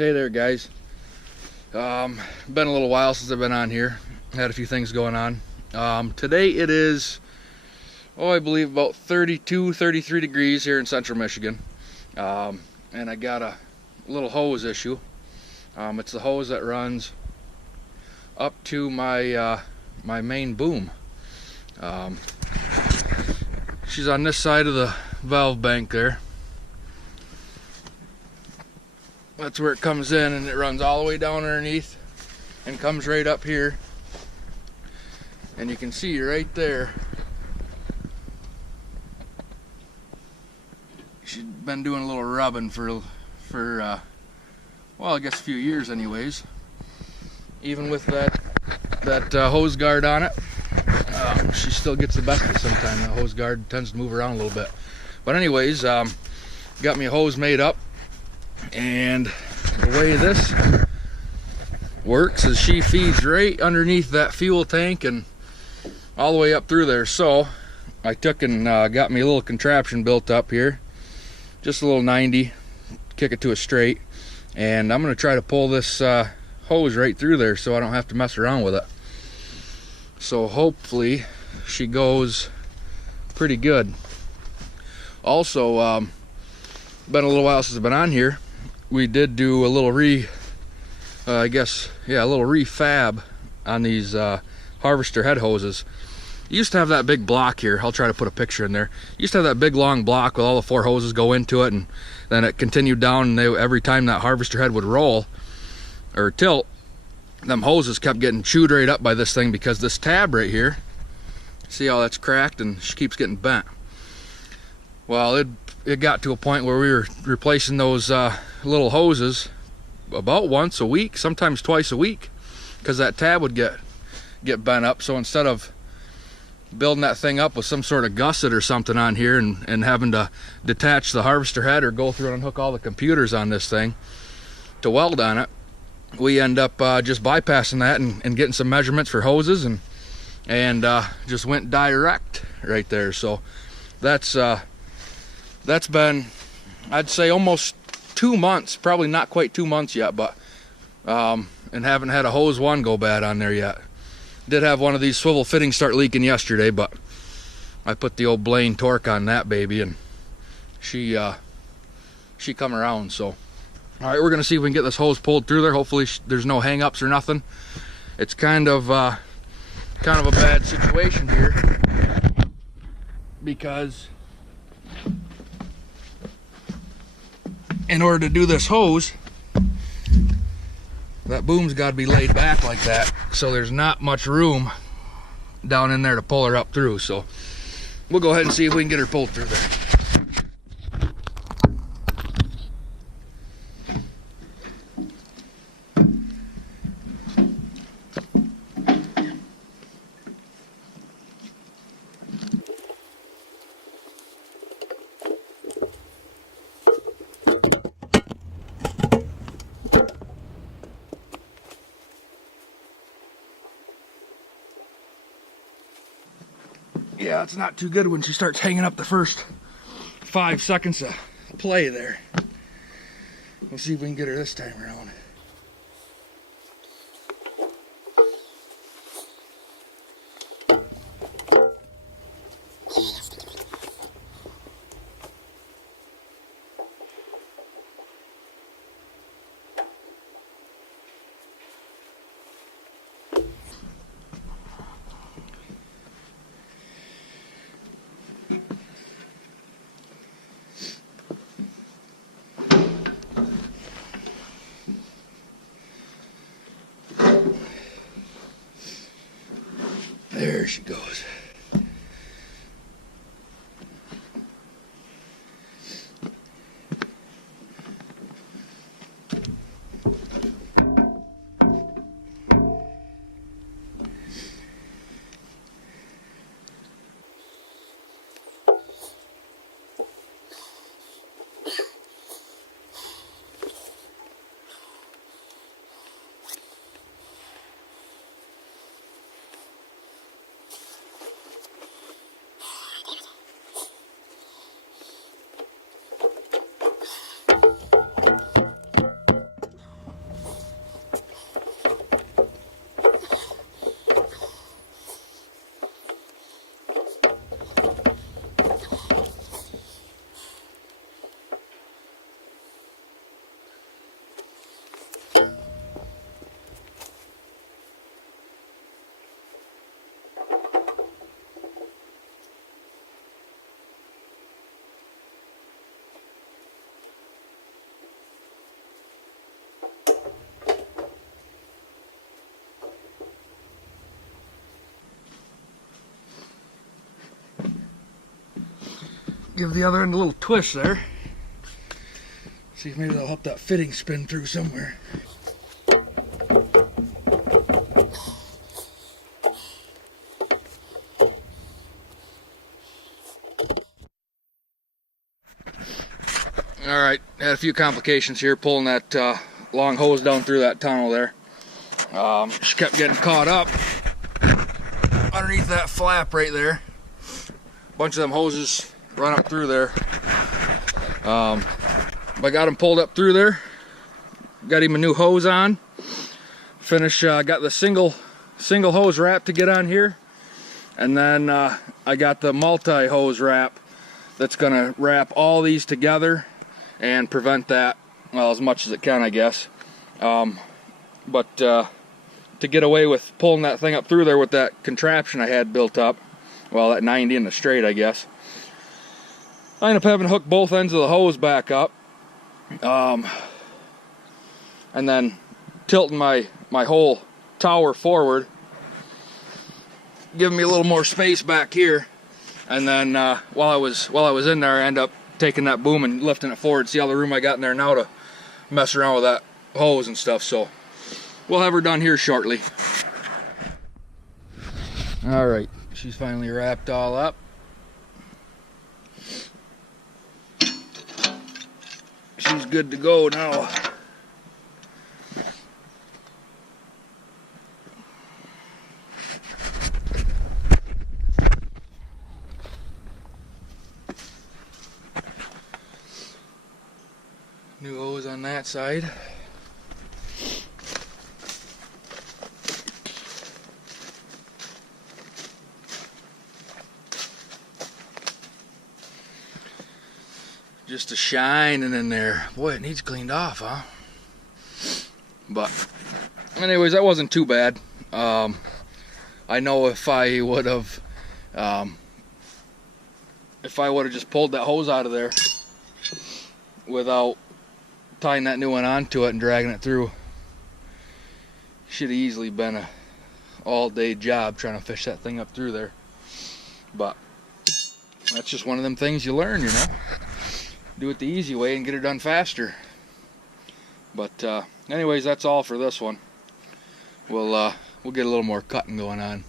Hey there, guys. Been a little while since I've been on here. Had a few things going on. Today it is, I believe about 32, 33 degrees here in central Michigan. And I got a little hose issue. It's the hose that runs up to my my main boom. She's on this side of the valve bank there. That's where it comes in, and it runs all the way down underneath and comes right up here. And you can see right there, she's been doing a little rubbing for well, I guess a few years anyways. Even with that hose guard on it, she still gets the best of it sometimes. The hose guard tends to move around a little bit. But anyways, got me a hose made up. And the way this works is she feeds right underneath that fuel tank and all the way up through there. So I took and got me a little contraption built up here, just a little 90, kick it to a straight, and I'm going to try to pull this hose right through there so I don't have to mess around with it. So hopefully she goes pretty good. Also, been a little while since I've been on here. We did do a little refab on these harvester head hoses. You used to have that big block here. I'll try to put a picture in there. You used to have that big long block with all the 4 hoses go into it, and then it continued down, and every time that harvester head would roll or tilt, them hoses kept getting chewed right up by this thing because this tab right here, see how that's cracked and she keeps getting bent. Well, it got to a point where we were replacing those little hoses about once a week, sometimes twice a week, because that tab would get bent up. So instead of building that thing up with some sort of gusset or something on here and having to detach the harvester head or go through and unhook all the computers on this thing to weld on it, we end up just bypassing that and getting some measurements for hoses and just went direct right there. So that's been, I'd say, almost 2 months, probably not quite 2 months yet, but and haven't had a hose one go bad on there yet. Did have one of these swivel fittings start leaking yesterday, but I put the old Blaine torque on that baby, and she come around. So all right, we're gonna see if we can get this hose pulled through there. Hopefully there's no hang-ups or nothing. It's kind of a bad situation here because in order to do this hose, that boom's got to be laid back like that, so there's not much room down in there to pull her up through. So we'll go ahead and see if we can get her pulled through there. Yeah, it's not too good when she starts hanging up the first 5 seconds of play there. We'll see if we can get her this time around. There she goes. Give the other end a little twist there. See if maybe that'll help that fitting spin through somewhere. Alright, had a few complications here pulling that long hose down through that tunnel there. She kept getting caught up underneath that flap right there. A bunch of them hoses run up through there. I got him pulled up through there. Got him a new hose on. Got the single hose wrap to get on here. And then I got the multi-hose wrap that's gonna wrap all these together and prevent that, well, as much as it can, I guess. But to get away with pulling that thing up through there with that contraption I had built up, well, that 90 in the straight, I guess, I ended up having to hook both ends of the hose back up, and then tilting my whole tower forward, giving me a little more space back here. And then while I was in there, I ended up taking that boom and lifting it forward. See all the room I got in there now to mess around with that hose and stuff. So we'll have her done here shortly. All right, she's finally wrapped all up. She's good to go now. New hose on that side. Just a shining in there. Boy, it needs cleaned off, huh? But anyways, that wasn't too bad. I know if I would have just pulled that hose out of there without tying that new one onto it and dragging it through, should have easily been a all-day job trying to fish that thing up through there. But that's just one of them things you learn, you know. Do it the easy way and get it done faster. But anyways, that's all for this one. We'll get a little more cutting going on.